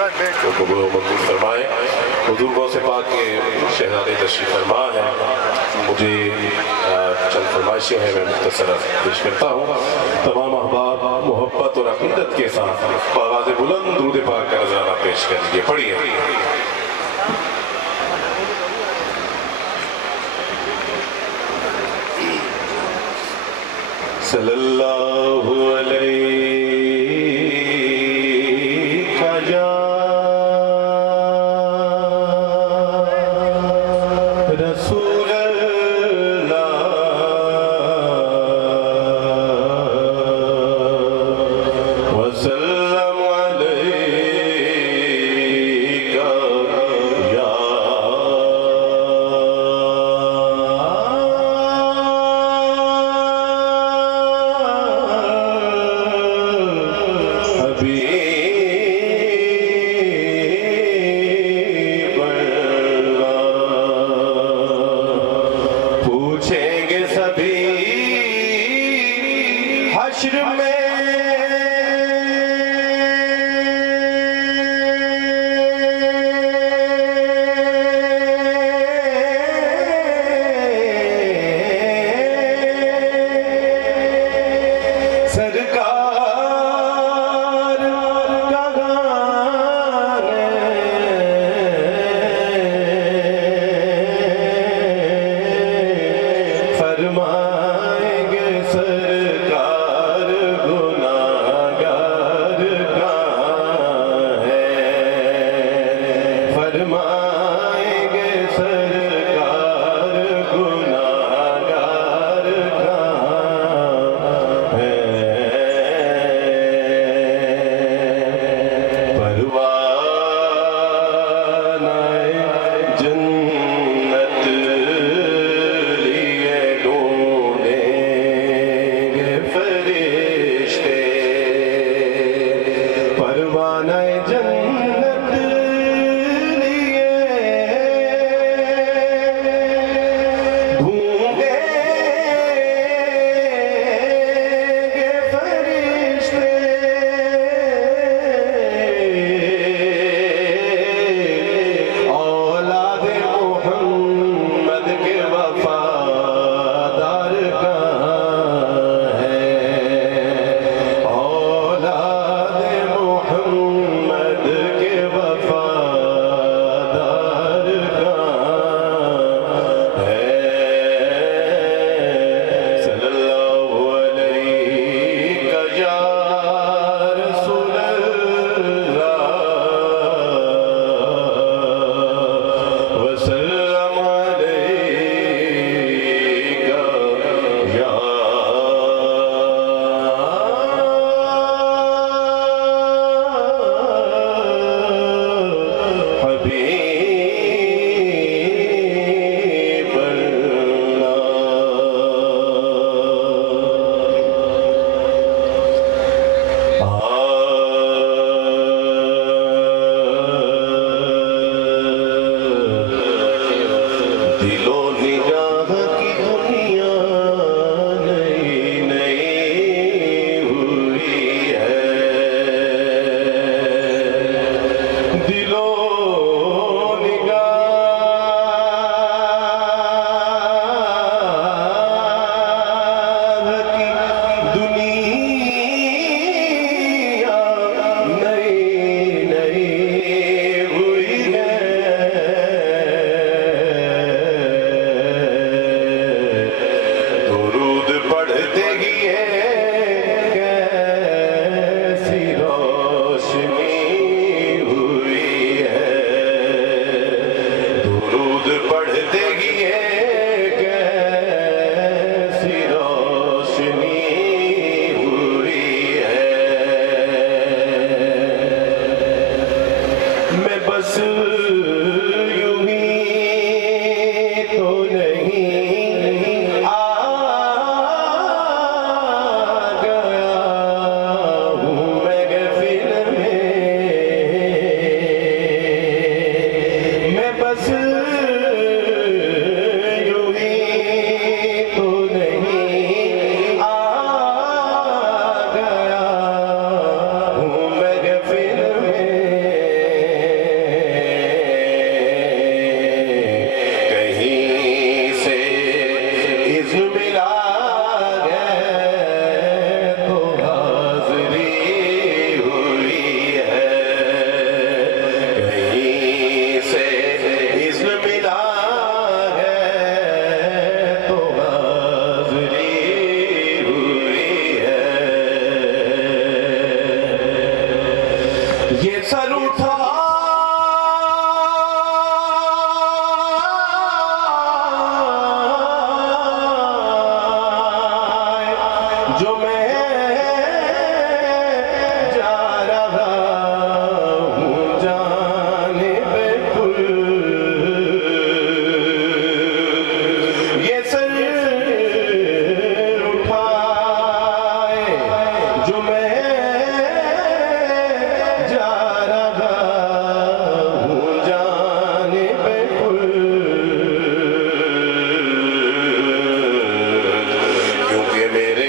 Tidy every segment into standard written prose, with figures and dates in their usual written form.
तो कबूल मंजूर फरमाए। हुजूर गौस पाक के शहज़ादे तशरीफ़ फरमा है। मुझे चंद फरमाइशें हैं, मैं मुख्तसर पेश करता हूँ। तमाम अहबाब मोहब्बत और अक़ीदत के साथ आवाज़ बुलंद दुरूद पाक का नज़राना पेश कर लीजिए। पढ़िए। सल्लल्लाहु अलैहि उठा जो मैं जा रहा हूँ जानिब कुल, ये सर उठाए जो मैं जा रहा हूँ जानिब कुल, क्योंकि मेरे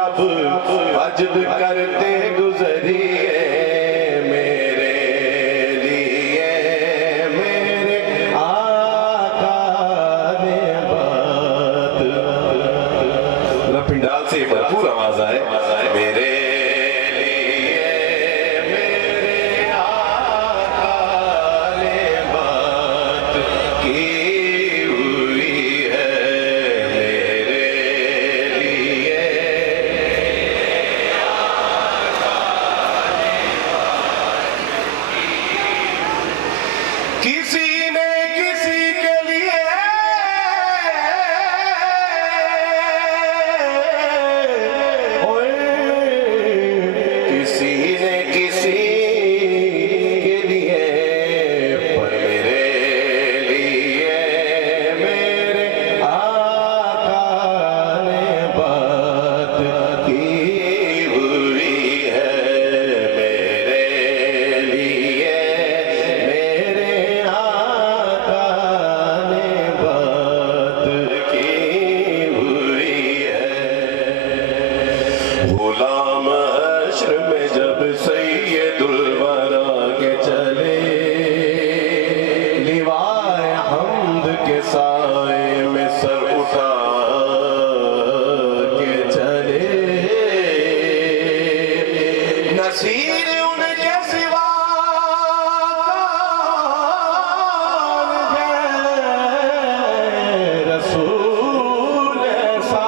वजद करते गुजरिए मेरे लिए मेरे आका ने बात। पिंडाल से भरपूर आवाज आए मेरे किसी ने किसी के लिए किसी ने किसी के लिए पर मेरे लिए मेरे आका ने बात की हुई है मेरे लिए मेरे गुलाम हश्र में जब सैयदुल वरा के चले लिवाए हम्द के साए में सर उठा के चले नसीर उनके सिवा रसूल ऐसा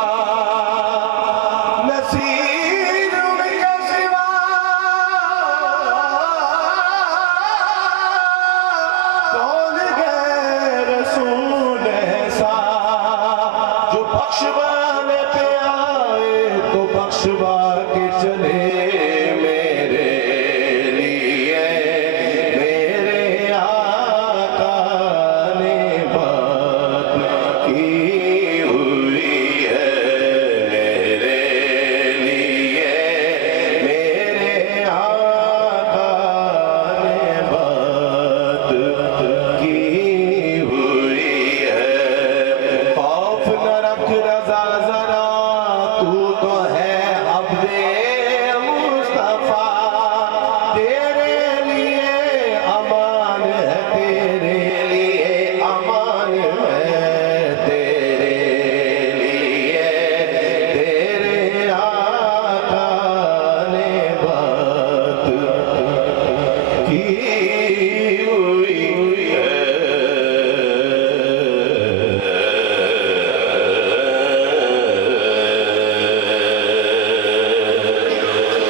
नसीर उनके सिवा कौन गए रसूल ऐसा जो बख्शवाने पे आए तो बख्शवा के चले मेरे की